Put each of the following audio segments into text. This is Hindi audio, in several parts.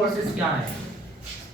फोर्सेस क्या है?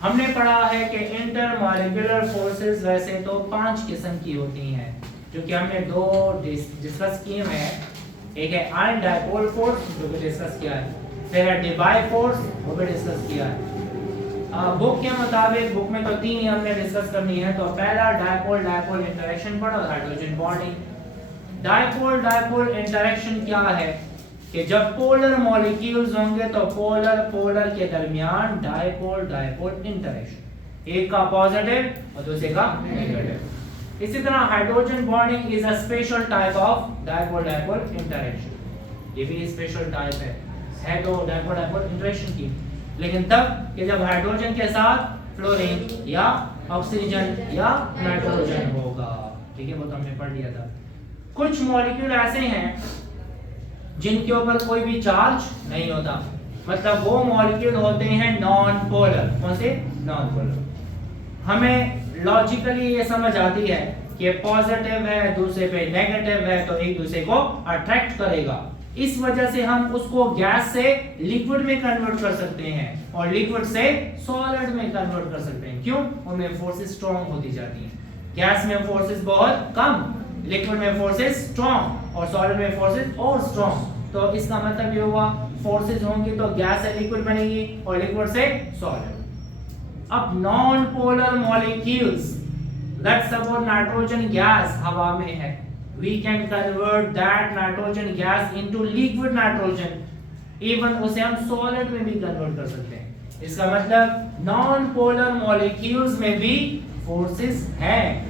हमने पढ़ा है कि इंटर मॉलिक्यूलर फोर्सेस वैसे तो 5 किस्म की होती हैं, जो कि हमने 2 डिस्कस किए हुए हैं। एक है आयन डाइपोल फोर्स, जो भी डिस्कस किया है, फिर है डिबाई फोर्स, वो भी डिस्कस किया है। बुक के मुताबिक, बुक में तो 3 ही हमने डिस्कस करनी है। तो पहला डाइपोल डाइपोल इंटरेक्शन पढ़ो, hydrogen bonding. Dipole dipole interaction क्या है कि जब पोलर मॉलिक्यूल्स होंगे तो पोलर पोलर के दरमियान डाइपोल डाइपोल इंटरेक्शन, एक का पॉजिटिव और दूसरे का नेगेटिव। इसी तरह hydrogen bonding is a special type of dipole dipole interaction. ये भी स्पेशल टाइप है तो डाइपोल डाइपोल इंटरेक्शन की, लेकिन तब कि जब हाइड्रोजन के साथ फ्लोरीन या ऑक्सीजन या नाइट्रोजन होगा। ठीक है, वो तो हमने पढ़ लिया था। कुछ मॉलिक्यूल ऐसे हैं जिनके ऊपर कोई भी चार्ज नहीं होता, मतलब वो मॉलिक्यूल होते हैं नॉन पोलर। कौन से? Non polar. हमें लॉजिकली ये समझ आती है कि पॉजिटिव है दूसरे पे नेगेटिव है तो एक दूसरे को अट्रैक्ट करेगा। इस वजह से हम उसको गैस से लिक्विड में कन्वर्ट कर सकते हैं और लिक्विड से सॉलिड में कन्वर्ट कर सकते हैं। क्यों? उनमें फोर्सेस स्ट्रांग होती जाती हैं। गैस में फोर्सेस बहुत कम, लिक्विड में फोर्सेस स्ट्रांग और सॉलिड में फोर्सेस और स्ट्रांग। तो इसका मतलब ये हुआ फोर्सेस होंगी तो गैस से लिक्विड बनेगी और लिक्विड से सॉलिड। अब non polar molecules, let's suppose nitrogen gas हवा में है, we can convert that nitrogen gas into liquid nitrogen, even उसे हम सॉलिड में भी कन्वर्ट कर सकते हैं। इसका मतलब नॉन पोलर मॉलिक्यूल्स में भी फोर्सेस हैं,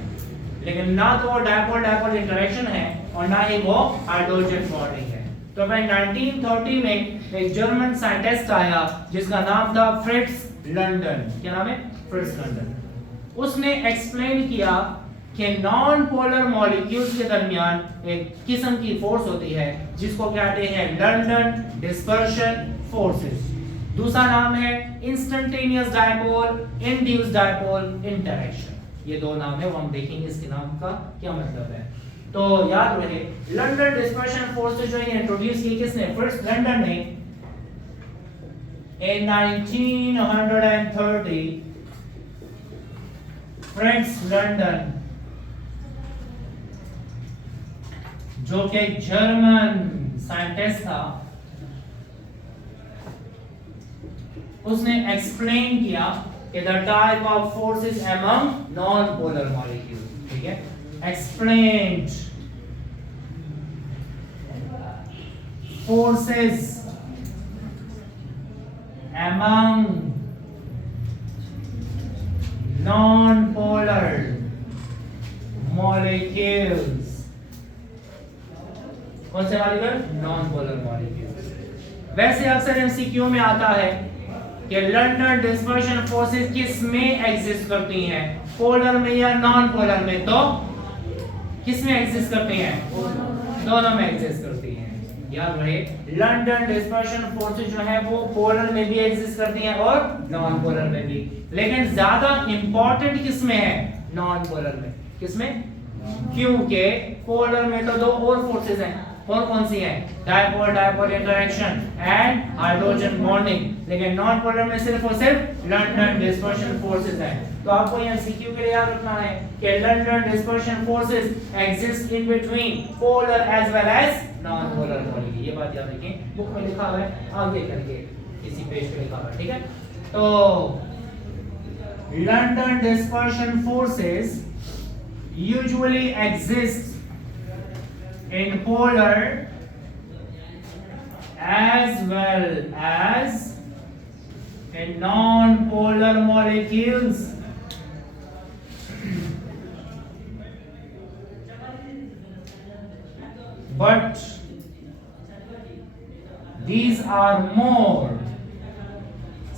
लेकिन ना तो वो डाइपोल डाइपोल इंटरेक्शन है और ना ही वो हाइड्रोजन बॉन्डिंग है। तो भाई 1930 में एक जर्मन साइंटिस्ट आया जिसका नाम था फ्रिट्ज लंडन। क्या नाम है? Fritz London. उसने एक्सप्लेन किया कि नॉन पोलर मॉलिक्यूल्स के दरमियान एक किस्म की फोर्स होती है जिसको कहते हैं लंडन डिस्पर्शन फोर्सेस। दूसरा नाम है instantaneous dipole induced dipole interaction. ये 2 नाम है, वो हम देखेंगे इसके नाम का क्या मतलब है। तो याद रहे, लंडन डिस्पर्शन फोर्सेस जो है इंट्रोड्यूस की किसने? फ्रिट्ज लंडन ने in 1930। फ्रिट्ज लंडन जो कि जर्मन साइंटिस्ट था, उसने एक्सप्लेन किया कि the type of forces among non polar molecule. ठीक है, explained forces among non polar molecules. कौन से मॉलिक्यूल? Non polar molecule. वैसे अक्सर एमसीक्यू में आता है कि लंडन डिस्पर्शन फोर्सेस किस में एग्जिस्ट करती हैं, पोलर में या नॉन पोलर में? तो किस में एग्जिस्ट करती हैं? दोनों में एग्जिस्ट करती हैं। याद रहे, लंडन डिस्पर्शन फोर्सेस जो है वो पोलर में भी एग्जिस्ट करती हैं और नॉन पोलर में भी, लेकिन ज्यादा इंपॉर्टेंट किस में है? नॉन पोलर में। किस में? क्योंकि पोलर में तो 2 और फोर्सेस हैं। कौन कौन सी हैं? Dipole dipole interaction and hydrogen bonding, लेकिन नॉन पोलर में सिर्फ और सिर्फ लंडन डिस्पर्शन फोर्सेस हैं। तो आपको यहाँ एमसीक्यू के लिए याद रखना है कि London dispersion forces exist in between polar as well as non polar molecule. ये बात याद रखें, बुक में लिखा हुआ है, आगे करके इसी पेज पे लिखा हुआ है। ठीक है, तो London dispersion forces usually exist in polar as well as in non-polar molecules. But these are more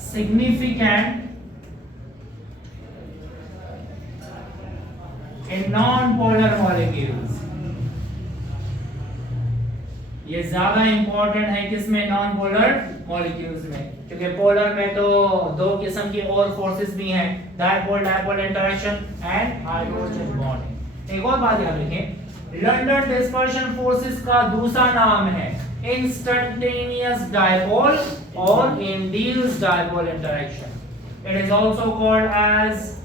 significant in non-polar molecules. ये ज्यादा इंपॉर्टेंट है किसमें? नॉन पोलर मॉलिक्यूल्स में, क्योंकि पोलर में तो 2 किस्म की और फोर्सेस भी हैं, dipole dipole interaction and hydrogen bonding. एक और बात याद रखें, लंडन डिस्पर्शन फोर्सेस का दूसरा नाम है instantaneous dipole or induced dipole interaction. It is also called as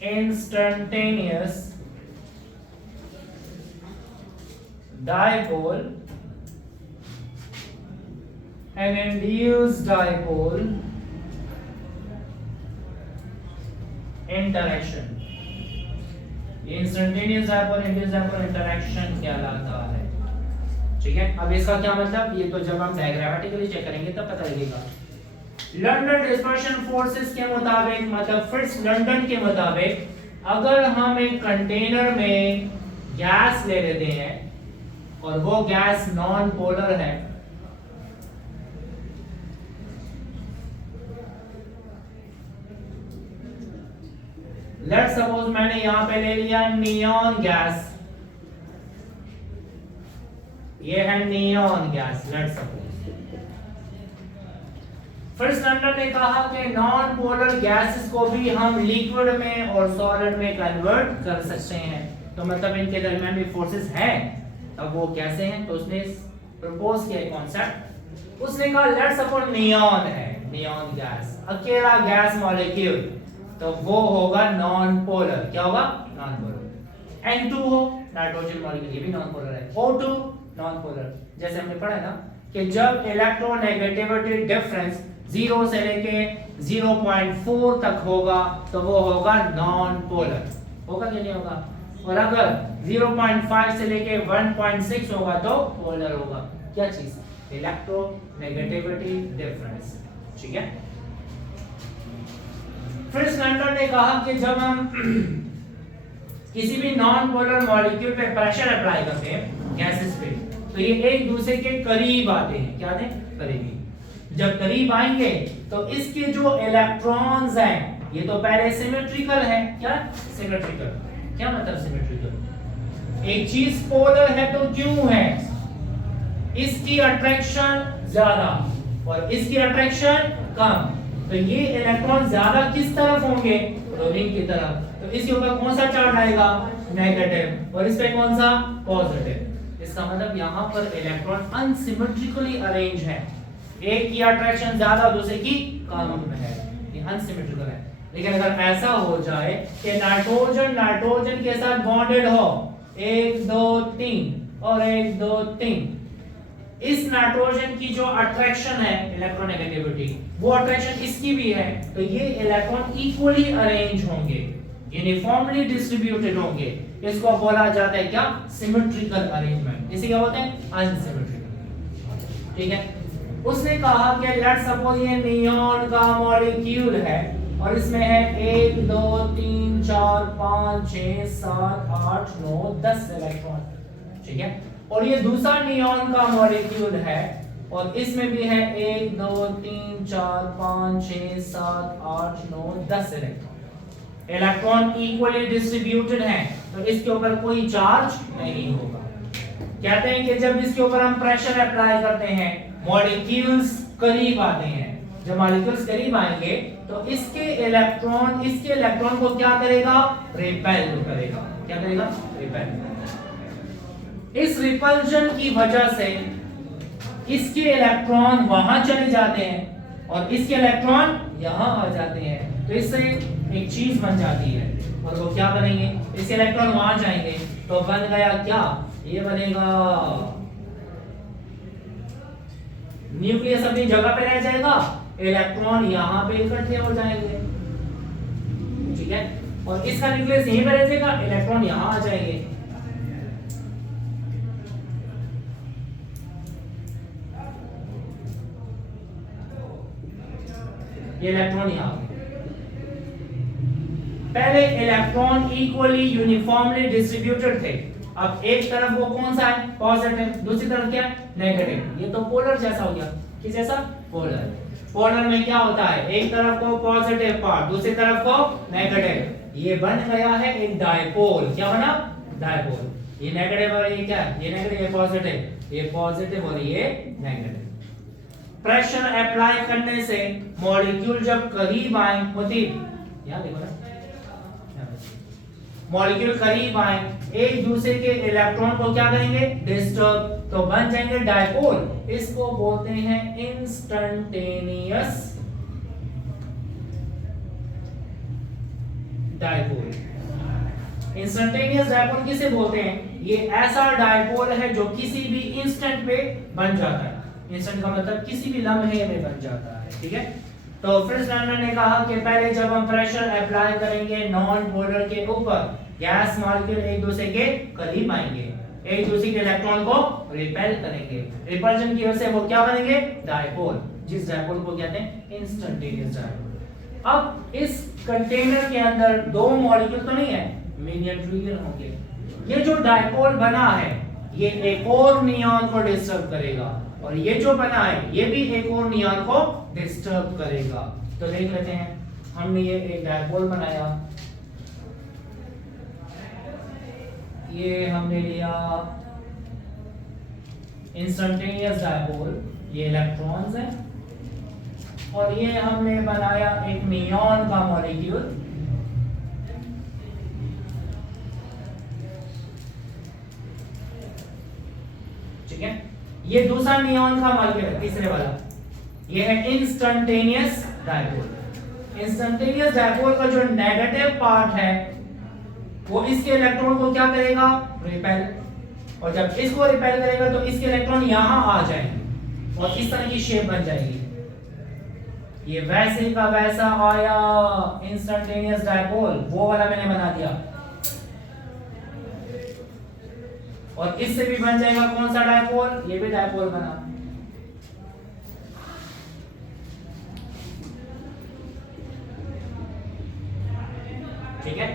instantaneous dipole and induced dipole interaction. ये instantaneous dipole induced dipole interaction कहलाता है। ठीक है, अब इसका क्या मतलब, ये तो जब हम डायग्रामेटिकली चेक करेंगे तब पता लगेगा। लंदन डिस्पर्शन फोर्सेस के मुताबिक, मतलब फिट्स लंदन के मुताबिक, अगर हम एक कंटेनर में गैस ले लेते हैं और वो गैस नॉन पोलर है, लेट्स सपोज मैंने यहां पे ले लिया नियॉन गैस, ये है neon gas, let's suppose. First London ने कहा कि नॉन पोलर गैसेस को भी हम लिक्विड में और सॉलिड में कन्वर्ट कर सकते हैं, तो मतलब इनके दरमियान भी फोर्सेस हैं। अब वो कैसे हैं, तो उसने प्रपोज किया कॉन्सेप्ट। उसने कहा लेट्स सपोज नियॉन है, नियॉन गैस अकेला गैस मॉलिक्यूल, तो वो होगा नॉन पोलर। क्या होगा, नॉन पोलर। N2 हो नाइट्रोजन मॉलिक्यूल, ये भी नॉन पोलर है। O2 non polar. जैसे हमने पढ़ा ना कि जब इलेक्ट्रोनेगेटिविटी डिफरेंस 0 से लेके 0.4 तक होगा तो वो होगा नॉन पोलर। होगा कि नहीं होगा? और अगर 0.5 से लेके 1.6 होगा तो पोलर होगा। क्या चीज, इलेक्ट्रोनेगेटिविटी डिफरेंस। ठीक है, फिर लंदन ने कहा कि जब हम किसी भी नॉन पोलर मॉलिक्यूल पे प्रेशर अप्लाई करते हैं गैसेस पे, तो ये एक दूसरे के करीब आते हैं। क्या आते हैं, करीबी। जब करीब आएंगे तो इसके जो इलेक्ट्रॉन्स हैं, ये तो पहले सिमेट्रिकल है। क्या सिमेट्रिकल, क्या मतलब सिमेट्रिकल, एक चीज पोलर है तो क्यों है, इसकी अट्रैक्शन ज्यादा और इसकी अट्रैक्शन कम, तो ये इलेक्ट्रॉन ज्यादा किस तरफ होंगे, रिंग की तरफ। तो इसके ऊपर कौन सा चार्ज आएगा, नेगेटिव, और इस पे कौन सा, पॉजिटिव। इसका मतलब यहाँ पर इलेक्ट्रॉन अनसिमेट्रिकली अरेंज है, एक की अट्रैक्शन ज्यादा दूसरे की कम है, ये अनसिमेट्रिकल है। लेकिन अगर ऐसा हो जाए कि नाइट्रोजन नाइट्रोजन के साथ बॉन्डेड हो, 1 2 3 और 1 2 3, इस नाइट्रोजन की जो अट्रैक्शन है इलेक्ट्रोनेगेटिविटी, वो अट्रैक्शन इसकी भी है, तो ये इलेक्ट्रॉन इक्वली अरेंज होंगे, यूनिफॉर्मली डिस्ट्रीब्यूटेड होंगे। इसको बोला जाता है क्या, सिमेट्रिकल अरेंजमेंट। इसे क्या बोलते हैं, अनसिमेट्रिकल। ठीक है, उसने कहा कि लेट्स सपोज ये नियॉन का मॉलिक्यूल है और इसमें है 1 2 3 4 5 6 7 8 9 10 इलेक्ट्रॉन। ठीक है, और ये दूसरा नियॉन का मॉलिक्यूल है और इसमें भी है 1 2 3 4 5 6 7 8 9 10 इलेक्ट्रॉन। इलेक्ट्रॉन इक्वली डिस्ट्रीब्यूटेड हैं, तो इसके ऊपर कोई चार्ज नहीं होगा। कहते हैं कि जब इसके ऊपर हम प्रेशर अप्लाई करते हैं, मॉलिक्यूल्स करीब आते हैं। जब मॉलिक्यूल्स करीब आएंगे तो इसके इलेक्ट्रॉन को क्या करेगा, रिपेल करेगा। क्या करेगा, रिपेल। इस रिपल्जन की वजह से इसके इलेक्ट्रॉन वहां चले जाते हैं और इसके इलेक्ट्रॉन यहां आ जाते हैं, तो इससे एक चीज बन जाती है। और वो क्या बनेंगे, इसके इलेक्ट्रॉन वहां जाएंगे तो बन गया क्या, ये बनेगा न्यूक्लियस अपनी जगह पे रह जाएगा, इलेक्ट्रॉन यहां पे इकट्ठे हो जाएंगे। ठीक है, और इसका न्यूक्लियस यहीं पे रह जाएगा, इलेक्ट्रॉन यहां आ जाएंगे। ये इलेक्ट्रॉन यहां आ गए। पहले इलेक्ट्रॉन इक्वली यूनिफॉर्मली डिस्ट्रीब्यूटेड थे, अब एक तरफ वो कौन सा है, पॉजिटिव, दूसरी तरफ क्या है, नेगेटिव। ये तो पोलर जैसा हो गया। किस जैसा, पोलर। पोलर में क्या होता है, एक तरफ को पॉजिटिव पार्ट, दूसरी तरफ को नेगेटिव। ये बन गया है एक डायपोल। क्या बना, डायपोल। ये नेगेटिव और ये क्या है, ये नेगेटिव, ये पॉजिटिव, ये पॉजिटिव और ये नेगेटिव। प्रेशर अप्लाई करने से मॉलिक्यूल जब करीब आए होती, यहां देखो ना, मॉलिक्यूल करीब आए, एक दूसरे के इलेक्ट्रॉन को क्या करेंगे, डिस्टर्ब, तो बन जाएंगे डायपोल। इसको बोलते हैं इंस्टेंटेनियस डायपोल। इंस्टेंटेनियस डायपोल किसे बोलते हैं, ये ऐसा डायपोल है जो किसी भी इंस्टेंट पे बन जाता है। इंस्टेंट का मतलब किसी भी लम्हे में बन जाता है, ठीक है। तो फिर स्टैंडर्ड ने कहा कि पहले जब हम प्रेशर अप्लाई करेंगे नॉन पोलर के ऊपर, गैस मॉलिक्यूल एक दूसरे के करीब आएंगे, एक दूसरे के इलेक्ट्रॉन को रिपेल करेंगे, रिपल्जन की वजह से वो क्या बनेंगे, डायपोल, जिस डायपोल को कहते हैं इंस्टेंटेनियस डायपोल। अब इस कंटेनर के अंदर दो मॉलिक्यूल तो नहीं है, मिलियन ट्रिलियन होंगे। ये जो डायपोल बना है ये एक और नियॉन को डिस्टर्ब करेगा, और ये जो बना है ये भी एक और नियॉन को डिस्टर्ब करेगा। तो देख लेते हैं, हमने ये एक डायपोल बनाया, ये हमने लिया इंस्टेंटेनियस डायपोल, ये इलेक्ट्रॉन्स हैं, और ये हमने बनाया एक नियॉन का मॉलिक्यूल, ठीक है। ये दूसरा नियॉन का मॉलिक्यूल है, तीसरे वाला, ये है इंस्टेंटेनियस डायपोल। इंस्टेंटेनियस डायपोल का जो नेगेटिव पार्ट है वो इसके इलेक्ट्रॉन को क्या करेगा, रिपेल, और जब इसको रिपेल करेगा तो इसके इलेक्ट्रॉन यहां आ जाएंगे और इस तरह की शेप बन जाएगी। ये वैसे का वैसा आया इंस्टेंटेनियस डायपोल, वो वाला मैंने बना दिया, और इससे भी बन जाएगा कौन सा डायपोल, ये भी डायपोल बना। ठीक है,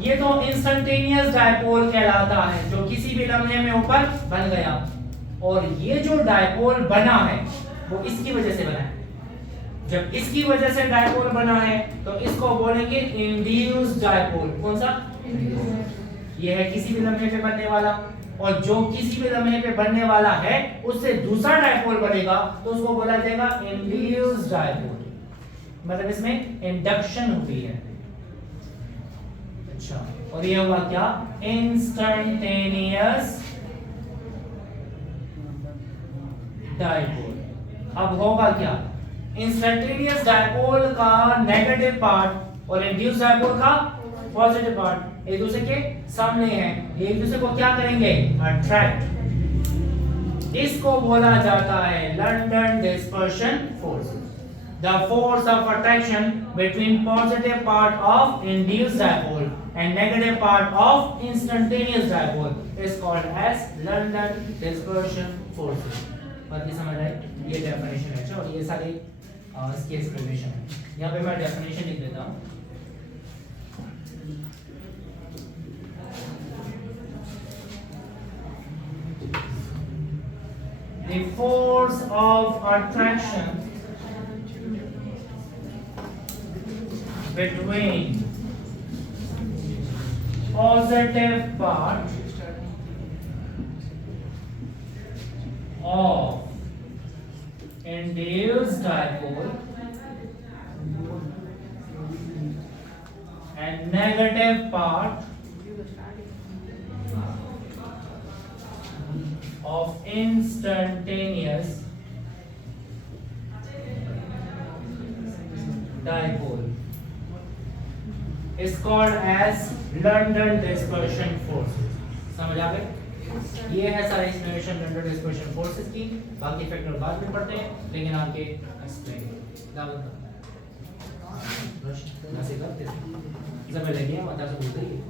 ये तो इंस्टेंटेनियस डायपोल कहलाता है जो किसी भी लम्हे में ऊपर बन गया, और ये जो डायपोल बना है वो इसकी वजह से बना है। जब इसकी वजह से डायपोल बना है तो इसको बोलेंगे इंड्यूस्ड डायपोल। कौन सा, ये है किसी भी लम्हे पे बनने वाला, और जो किसी भी लम्हे पे बनने वाला है उससे दूसरा डायपोल बनेगा तो उसको बोला जाएगा इंड्यूस्ड डायपोल, मतलब इसमें इंडक्शन होती है। अच्छा, और ये हुआ क्या, इंस्टेंटेनियस डायपोल। अब होगा क्या, इंस्टेंटेनियस डायपोल का नेगेटिव पार्ट और इंड्यूस्ड डायपोल का पॉजिटिव पार्ट एक दूसरे के सामने है, एक दूसरे को क्या करेंगे, अट्रैक्ट। इसको बोला जाता है London dispersion force. The force of attraction between positive part of induced dipole and negative part of instantaneous dipole is called as London dispersion forces। बात ये समझ आए, ये डेफिनेशन है। और ये सारी इसकी एक्सप्लेनेशन है। यहाँ पे मैं डेफिनेशन लिख देता हूँ। The force of attraction between positive part of induced dipole and negative part of instantaneous dipole is called as London dispersion forces। समझ आ गए? ये है सारी एक्सप्लेनेशन लंडन डिस्पर्शन फोर्सेस की। बाकी फैक्टर बाद में पढ़ते हैं, लेकिन आपके एक्सप्लेन जब लगे हैं बता सकते हैं।